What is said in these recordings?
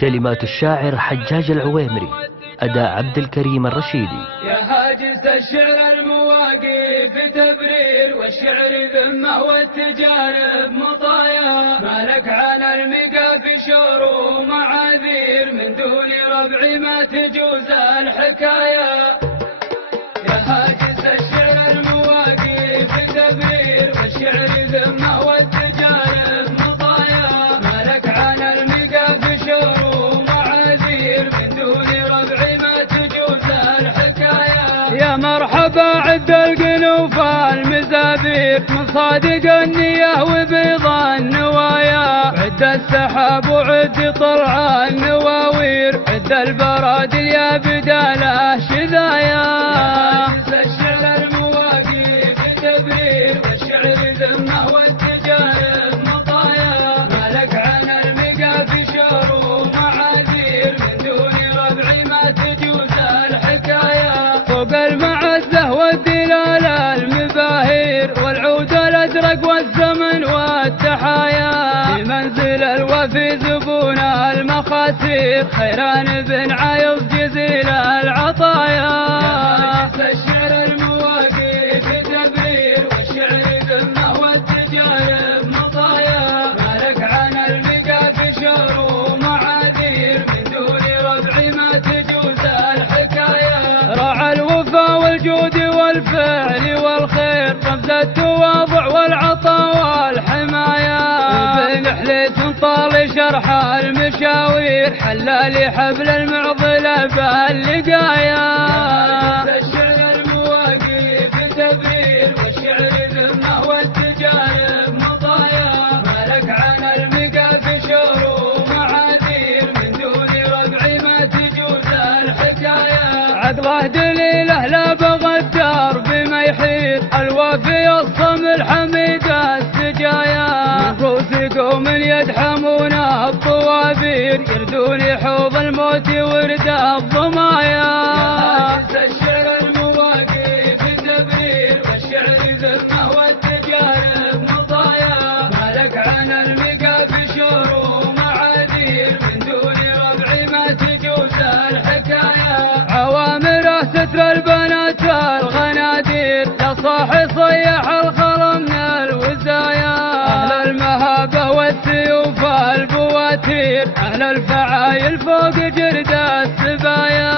كلمات الشاعر حجاج العويمري، أداء عبد الكريم الرشيدي. يا هاجس الشعر المواقف تبرير، والشعر ذمة والتجارب مطايا، مالك على المقاف شور ومعاذير، من دون ربع ما تجوز الحكاية. يا هاجس الشعر المواقف تبرير، والشعر ذمة والتجارب مطايا، مالك على المقاف شور ومعاذير، من دون ربع ما تجوز الحكاية. يا مرحبا عد القلوب المزابير، من صادق النية وبيض النوايا، عد السحاب وعد طلع النواوير، عد البرادل يا بداله شذايا. الشعر المواقف تبرير، والشعر ذمه والتجارب مطايا، مالك على المقاف شور ومعاذير، من دون ربع ما تجوز الحكاية. فوق المعزة والدلال المباهير، والعود الازرق والزمن والتحايا، في منزل الوفي زبون المخاسير، خيران بن عايض جزيل العطايا. الشعر المواقف تبرير، والشعر ذمه والتجارب مطايا، مالك على المقاف شور ومعاذير، من دون ربع ما تجوز الحكاية. راعى الوفا والجود والفعل والخير، رمز التواضع والعطاء والحماية، بنحلة طال شرح المشاوير، حلال حبل المعضلة باللقايا. الشعر المواقف تبرير، والشعر ذمه والتجارب مطايا، مالك على المقاف شور ومعاذير، من دون ربع ما تجوز الحكاية. عقله دليله لا بغى الدار بما يحير، الوفي الصم الحميد السجايا، من رؤوس قوم يدحمون الطوابير، يردون حوض الموت ورد الضمايا. الشعر المواقف تبرير، والشعر ذمه والتجارب مطايا، مالك على المقاف شور ومعاذير، من دون ربع ما تجوز الحكاية. عوامره ستر البنات الغنادير، لصاحي صيح الخرى من الوزايا، أهل المهابة والسيوف البواتير، أهل الفعايل فوق جرد السبايا.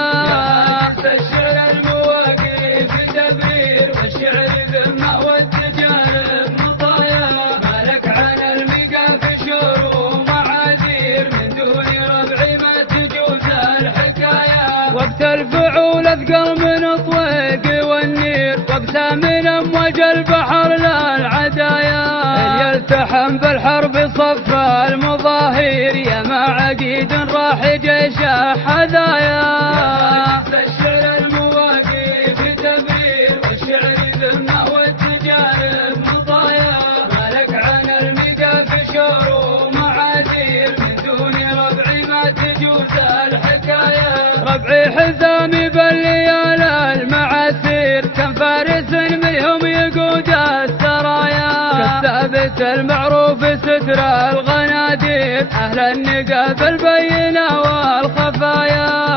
الشعر المواقف تبرير، والشعر ذمه والتجارب مطايا، مالك على المقاف شور ومعاذير، من دون ربع ما تجوز الحكاية. وقت الفعول اثقل من الطويق والنير، وقت من امواج البحر للعدايا، يلتحم بالحرب صف المظاهير، يا ما عقيد راح جيش حذايا. الشعر المواقف تبرير، والشعر ذمه والتجارب مطايا، مالك على المقاف شور ومعاذير، من دون ربع ما تجوز الحكاية. ربعي حزامي بالليال المعاسير، كم فارس منهم يقود السرايا، كالثابت المعروف ستر الغنادير، أهل النقاب البينة والخفايا.